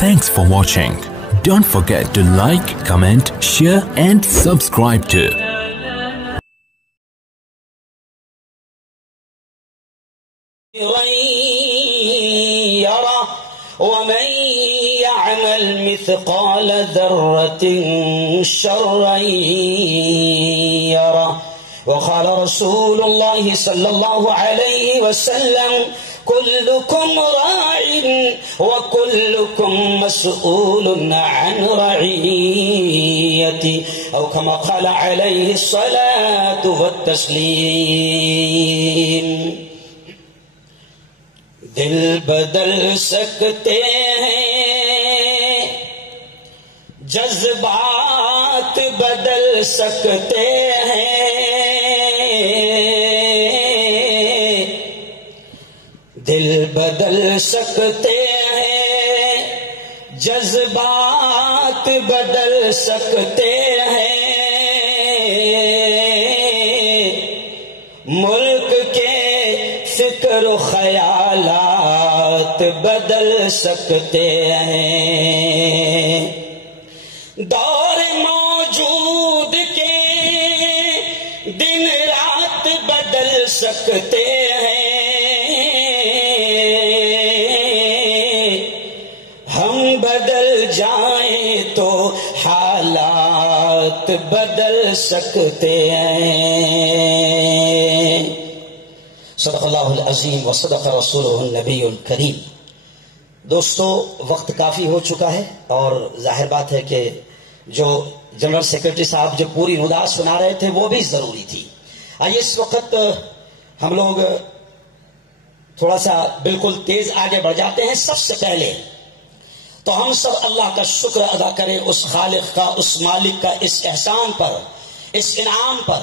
Thanks for watching. Don't forget to like, comment, share and subscribe to ومن يعمل مثقال ذرة شرا يره. وقال رسول الله صلى الله عليه وسلم كلكم راع وكلكم مسؤول عن رعيته، أو كما قال عليه الصلاة والتسليم. دل بدل سکتے ہیں، جذبات بدل سکتے ہیں، دل بدل سکتے ہیں، جذبات بدل سکتے ہیں، ملک کے فکر و خیالات بدل سکتے ہیں، دور موجود کے دن رات بدل سکتے ہیں، ہم بدل جائیں تو حالات بدل سکتے ہیں۔ صدق اللہ العظیم و صدق رسولہ النبی الکریم۔ دوستو، وقت کافی ہو چکا ہے اور ظاہر بات ہے کہ جو جنرل سیکرٹری صاحب جو پوری ندا سنا رہے تھے وہ بھی ضروری تھی۔ آئیے اس وقت ہم لوگ تھوڑا سا بالکل تیز آگے بڑھ جاتے ہیں۔ سب سے پہلے تو ہم سب اللہ کا شکر ادا کریں اس خالق کا، اس مالک کا، اس احسان پر، اس انعام پر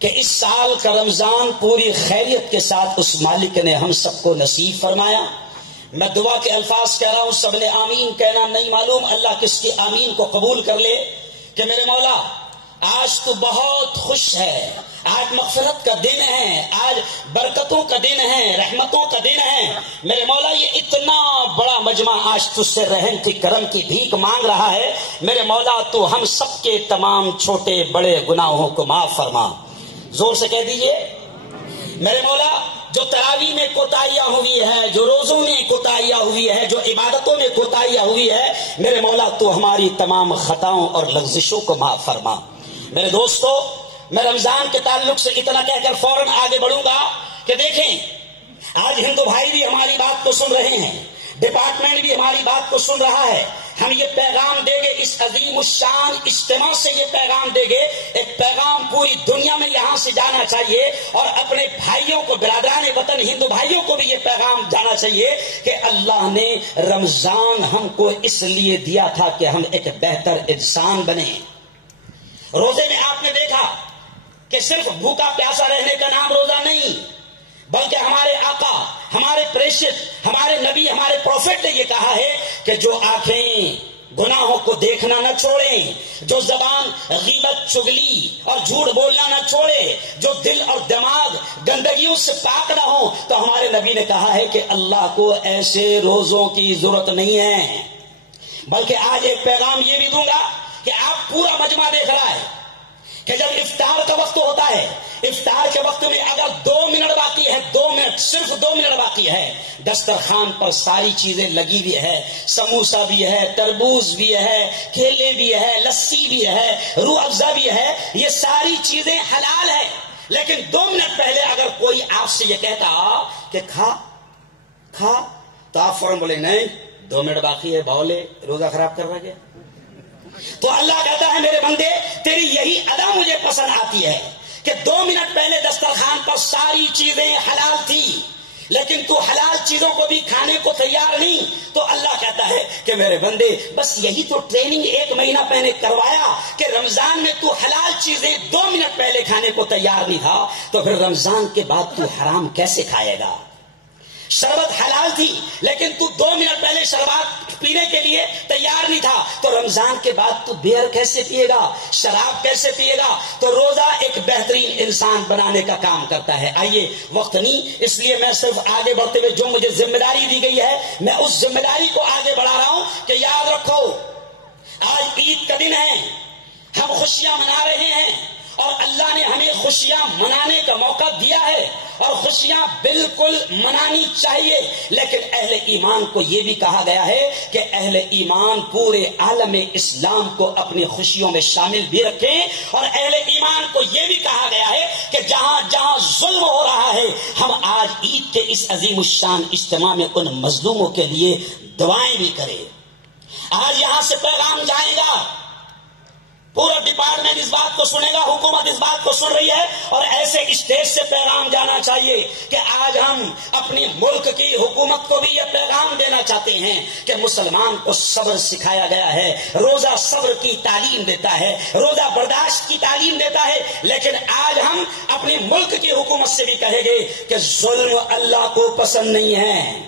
کہ اس سال کا رمضان پوری خیریت کے ساتھ اس مالک نے ہم سب کو نصیب فرمایا۔ میں دعا کے الفاظ کہہ رہا ہوں، سب نے آمین کہنا نہیں معلوم، اللہ کس کی آمین کو قبول کر لے کہ میرے مولا آج تو بہت خوش ہے، آج مغفرت کا دن ہے، آج برکتوں کا دن ہے، رحمتوں کا دن ہے۔ میرے مولا یہ اتنا بڑا مجمع آج تجھ سے رحم کی کرم کی بھیک مانگ رہا ہے۔ میرے مولا تو ہم سب کے تمام چھوٹے بڑے گناہوں کو معاف فرما۔ زور سے کہہ دیجئے میرے مولا، جو تراویح میں کوتاہیاں ہوئی ہے، جو روزوں میں کوتاہیاں ہوئی ہے، جو عبادتوں میں کوتاہیاں ہوئی ہے، میرے مولا تو ہماری تمام خطاؤں اور لغزشوں کو معاف فرما۔ میرے دوستو، میں رمضان کے تعلق سے اتنا کہہ کر فوراً آگے بڑھوں گا کہ دیکھیں آج ہندو بھائی بھی ہماری بات کو سن رہے ہیں، ڈپارٹمنٹ بھی ہماری بات کو سن رہا ہے۔ ہم یہ پیغام دیں گے، اس عظیم الشان اجتماع سے یہ پیغام دیں گے، ایک پیغام پوری دنیا میں یہاں سے جانا چاہیے اور اپنے بھائیوں کو، برادران وطن ہندو بھائیوں کو بھی یہ پیغام جانا چاہیے کہ اللہ نے رمضان ہم کو اس لیے دیا تھا کہ ہم ایک بہتر انسان بنیں۔ روزے میں آپ نے دیکھا کہ صرف بھوکا پیاسا رہنے کا نام روزہ نہیں، بلکہ ہمارے آقا، ہمارے پریشد، ہمارے نبی، ہمارے پروفیٹ نے یہ کہا ہے کہ جو آنکھیں گناہوں کو دیکھنا نہ چھوڑیں، جو زبان غیبت، چغلی اور جھوٹ بولنا نہ چھوڑے، جو دل اور دماغ گندگیوں سے پاک نہ ہو، تو ہمارے نبی نے کہا ہے کہ اللہ کو ایسے روزوں کی ضرورت نہیں ہے۔ بلکہ آج ایک پیغام یہ بھی دوں گا کہ آپ پورا مجمع دیکھ رہا ہے کہ جب افطار کا وقت ہوتا ہے، افطار کے وقت میں اگر 2 منٹ باقی ہے، 2 منٹ، صرف 2 منٹ باقی ہے، دسترخوان پر ساری چیزیں لگی ہوئی ہے، سموسا بھی ہے، تربوز بھی ہے، کیلے بھی ہے، لسی بھی ہے، روح افزا بھی ہے، یہ ساری چیزیں حلال ہے۔ لیکن 2 منٹ پہلے اگر کوئی آپ سے یہ کہتا کہ کھا تو آپ فوراً بولے نہیں، 2 منٹ باقی ہے، باولے روزہ خراب کر رہا گیا۔ تو اللہ کہتا ہے میرے بندے، تیری یہی ادا مجھے پسند آتی ہے کہ 2 منٹ پہلے دسترخوان پر ساری چیزیں حلال تھی، لیکن تو حلال چیزوں کو بھی کھانے کو تیار نہیں۔ تو اللہ کہتا ہے کہ میرے بندے، بس یہی تو ٹریننگ 1 مہینہ پہلے کروایا کہ رمضان میں تو حلال چیزیں 2 منٹ پہلے کھانے کو تیار نہیں تھا، تو پھر رمضان کے بعد تو حرام کیسے کھائے گا؟ شربت حلال تھی لیکن تو 2 منٹ پہلے شربت پینے کے لیے تیار نہیں تھا، تو رمضان کے بعد تو بیئر کیسے پیے گا، شراب کیسے پیے گا؟ تو روزہ ایک بہترین انسان بنانے کا کام کرتا ہے۔ آئیے، وقت نہیں، اس لیے میں صرف آگے بڑھتے ہوئے جو مجھے ذمہ داری دی گئی ہے میں اس ذمہ داری کو آگے بڑھا رہا ہوں کہ یاد رکھو آج عید کا دن ہے، ہم خوشیاں منا رہے ہیں اور اللہ نے ہمیں خوشیاں منانے کا موقع دیا ہے اور خوشیاں بالکل منانی چاہیے، لیکن اہل ایمان کو یہ بھی کہا گیا ہے کہ اہل ایمان پورے عالم اسلام کو اپنی خوشیوں میں شامل بھی رکھیں، اور اہل ایمان کو یہ بھی کہا گیا ہے کہ جہاں جہاں ظلم ہو رہا ہے ہم آج عید کے اس عظیم الشان اجتماع میں ان مظلوموں کے لیے دعائیں بھی کریں۔ آج یہاں سے پیغام جائے گا، پورا ڈپارٹمنٹ اس بات کو سنے گا، حکومت اس بات کو سن رہی ہے، اور ایسے اسٹیج سے پیغام جانا چاہیے کہ آج ہم اپنی ملک کی حکومت کو بھی یہ پیغام دینا چاہتے ہیں کہ مسلمان کو صبر سکھایا گیا ہے، روزہ صبر کی تعلیم دیتا ہے، روزہ برداشت کی تعلیم دیتا ہے، لیکن آج ہم اپنی ملک کی حکومت سے بھی کہیں گے کہ ظلم اللہ کو پسند نہیں ہے،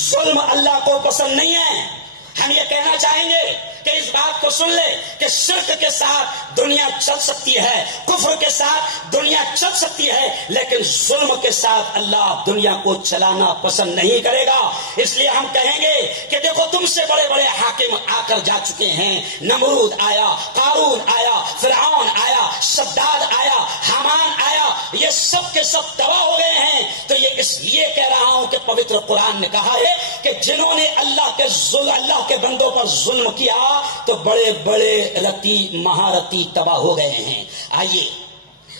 ظلم اللہ کو پسند نہیں ہے۔ ہم یہ کہنا چاہیں گے کہ اس بات کو سن لے کہ شرک کے ساتھ دنیا چل سکتی ہے، کفر کے ساتھ دنیا چل سکتی ہے، لیکن ظلم کے ساتھ اللہ دنیا کو چلانا پسند نہیں کرے گا۔ اس لیے ہم کہیں گے کہ دیکھو تم سے بڑے بڑے حاکم آ کر جا چکے ہیں، نمرود آیا، قارون آیا، فرعون آیا، شداد آیا، حامان آیا، یہ سب کے سب تباہ ہو گئے ہیں۔ تو یہ اس لیے کہہ رہا ہوں کہ پوتر قرآن نے کہا ہے کہ جنہوں نے اللہ کے بندوں پر ظلم کیا تو بڑے بڑے رتی مہارتی تباہ ہو گئے ہیں۔ آئیے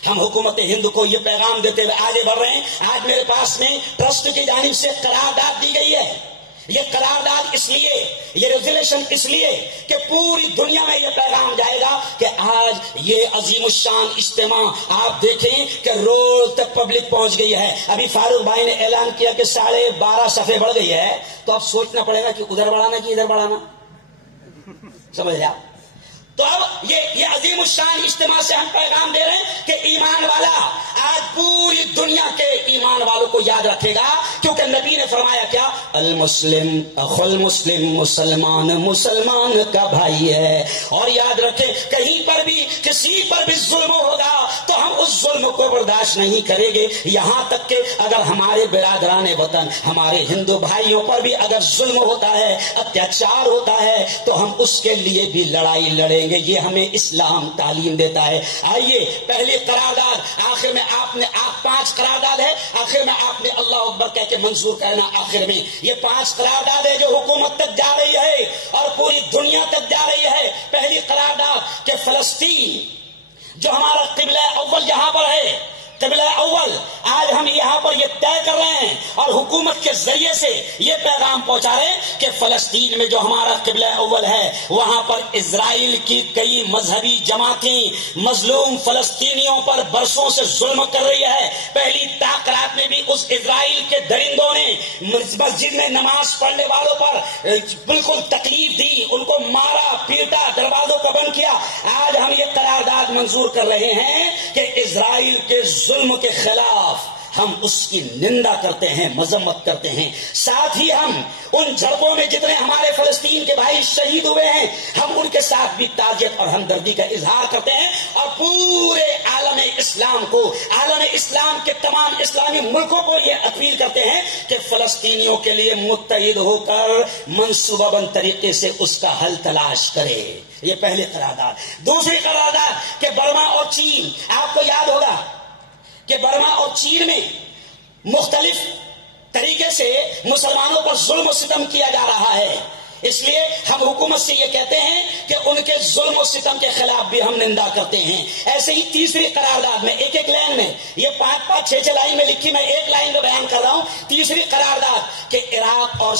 ہم حکومت ہند کو یہ پیغام دیتے ہوئے آگے بڑھ رہے ہیں۔ آج میرے پاس میں ٹرسٹ کی جانب سے قرارداد دی گئی ہے، یہ قرارداد اس لیے، یہ ریزولوشن اس لیے کہ پوری دنیا میں یہ پیغام جائے گا کہ آج یہ عظیم الشان اجتماع آپ دیکھیں کہ روز تک پبلک پہنچ گئی ہے۔ ابھی فاروق بھائی نے اعلان کیا کہ 12.5 صفحے بڑھ گئی ہے، تو اب سوچنا پڑے گا کہ ادھر بڑھانا کہ ادھر بڑھانا، سمجھ لیا؟ تو اب یہ عظیم الشان اجتماع سے ہم پیغام دے رہے ہیں کہ ایمان والا آج پوری دنیا کے ایمان والوں کو یاد رکھے گا، کیونکہ نبی نے فرمایا کیا، المسلم اخو المسلم، مسلمان مسلمان کا بھائی ہے۔ اور یاد رکھیں کہیں پر بھی کسی پر بھی ظلم ہوگا تو ہم اس ظلم کو برداشت نہیں کریں گے، یہاں تک کہ اگر ہمارے برادران وطن، ہمارے ہندو بھائیوں پر بھی اگر ظلم ہوتا ہے، اتیاچار ہوتا ہے، تو ہم اس کے لیے بھی لڑائی لڑیں گے۔ یہ ہمیں اسلام تعلیم دیتا ہے۔ آئیے پہلی قرارداد، آخر میں آپ نے 5 قرارداد ہے، آخر میں آپ نے اللہ اکبر کہہ کے منظور کرنا۔ آخر میں یہ 5 قرارداد ہے جو حکومت تک جا رہی ہے اور پوری دنیا تک جا رہی ہے۔ پہلی قرارداد کہ فلسطین جو ہمارا قبلہ اول یہاں پر ہے، قبلہ اول، آج ہم یہاں پر یہ طے کر رہے ہیں اور حکومت کے ذریعے سے یہ پیغام پہنچا رہے ہیں کہ فلسطین میں جو ہمارا قبلہ اول ہے وہاں پر اسرائیل کی کئی مذہبی جماعتیں مظلوم فلسطینیوں پر برسوں سے ظلم کر رہی ہے۔ پہلی تاکرات میں بھی اس اسرائیل کے درندوں نے مسجد میں نماز پڑھنے والوں پر بالکل تکلیف دی، ان کو مارا پیٹا، دروازوں کو بند کیا۔ آج ہم یہ قرارداد منظور کر رہے ہیں کہ اسرائیل کے ظلم کے خلاف ہم اس کی نندا کرتے ہیں، مذمت کرتے ہیں، ساتھ ہی ہم ان جھڑپوں میں جتنے ہمارے فلسطین کے بھائی شہید ہوئے ہیں ہم ان کے ساتھ بھی تعزیت اور ہمدردی کا اظہار کرتے ہیں، اور پورے عالم اسلام کو، عالم اسلام کے تمام اسلامی ملکوں کو یہ اپیل کرتے ہیں کہ فلسطینیوں کے لیے متحد ہو کر منصوبہ بند طریقے سے اس کا حل تلاش کرے۔ یہ پہلی قرارداد۔ دوسری قرارداد کہ برما اور چین، آپ کو یاد ہوگا کہ برما اور چین میں مختلف طریقے سے مسلمانوں پر ظلم و ستم کیا جا رہا ہے، اس لیے ہم حکومت سے یہ کہتے ہیں کہ ان کے ظلم و ستم کے خلاف بھی ہم نندا کرتے ہیں۔ ایسے ہی تیسری قرارداد میں ایک لائن میں، یہ 5 6 لائن میں لکھی، میں ایک لائن میں بیان کر رہا ہوں۔ تیسری قرارداد کہ عراق اور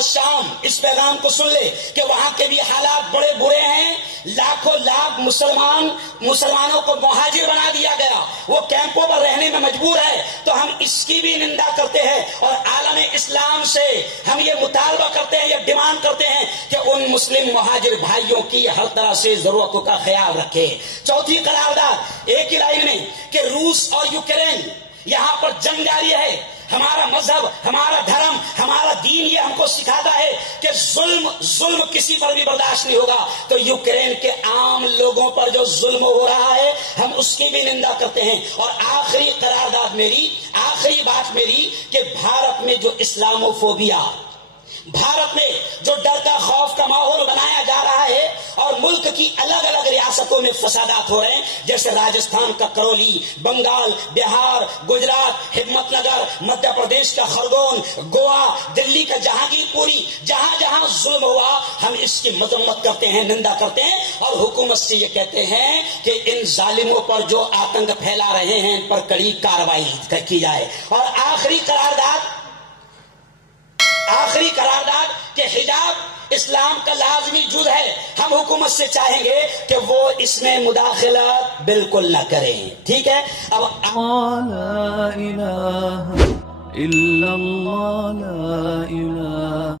شام اس پیغام کو سن لے کہ وہاں کے بھی حالات بڑے برے ہیں، لاکھوں لاکھ مسلمانوں کو مہاجر بنا دیا گیا، وہ کیمپوں پر رہنے میں مجبور ہے، تو ہم اس کی بھی نندا کرتے ہیں اور عالم اسلام سے ہم یہ مطالبہ کرتے ہیں، یہ ڈیمانڈ کرتے ہیں کہ ان مسلم مہاجر بھائیوں کی ہر طرح سے ضرورتوں کا خیال رکھے۔ چوتھی قرارداد ایک ہی لائن میں کہ روس اور یوکرین یہاں پر جنگ جاری ہے، ہمارا مذہب، ہمارا دھرم، ہمارا دین یہ ہم کو سکھاتا ہے کہ ظلم کسی پر بھی برداشت نہیں ہوگا. تو یوکرین کے عام لوگوں پر جو ظلم ہو رہا ہے ہم اس کی بھی نندا کرتے ہیں. اور آخری بات میری کہ بھارت میں جو اسلاموفوبیا، بھارت میں جو ڈر کا خوف کا ماحول بنایا جا رہا ہے اور ملک کی الگ الگ ریاستوں میں فسادات ہو رہے ہیں، جیسے راجستھان کا کرولی، بنگال، بہار، گجرات، حکمت نگر، مدھیہ پردیش کا خرگون، گوا، دلی کا جہانگیر پوری، جہاں جہاں ظلم ہوا ہم اس کی مذمت کرتے ہیں، نندا کرتے ہیں اور حکومت سے یہ کہتے ہیں کہ ان ظالموں پر جو آتنک پھیلا رہے ہیں ان پر کڑی کارروائی کی جائے. اور آخری قرارداد کہ حجاب اسلام کا لازمی جز ہے. ہم حکومت سے چاہیں گے کہ وہ اس میں مداخلت بالکل نہ کریں. ٹھیک ہے. اب لا الہ الا اللہ، لا الہ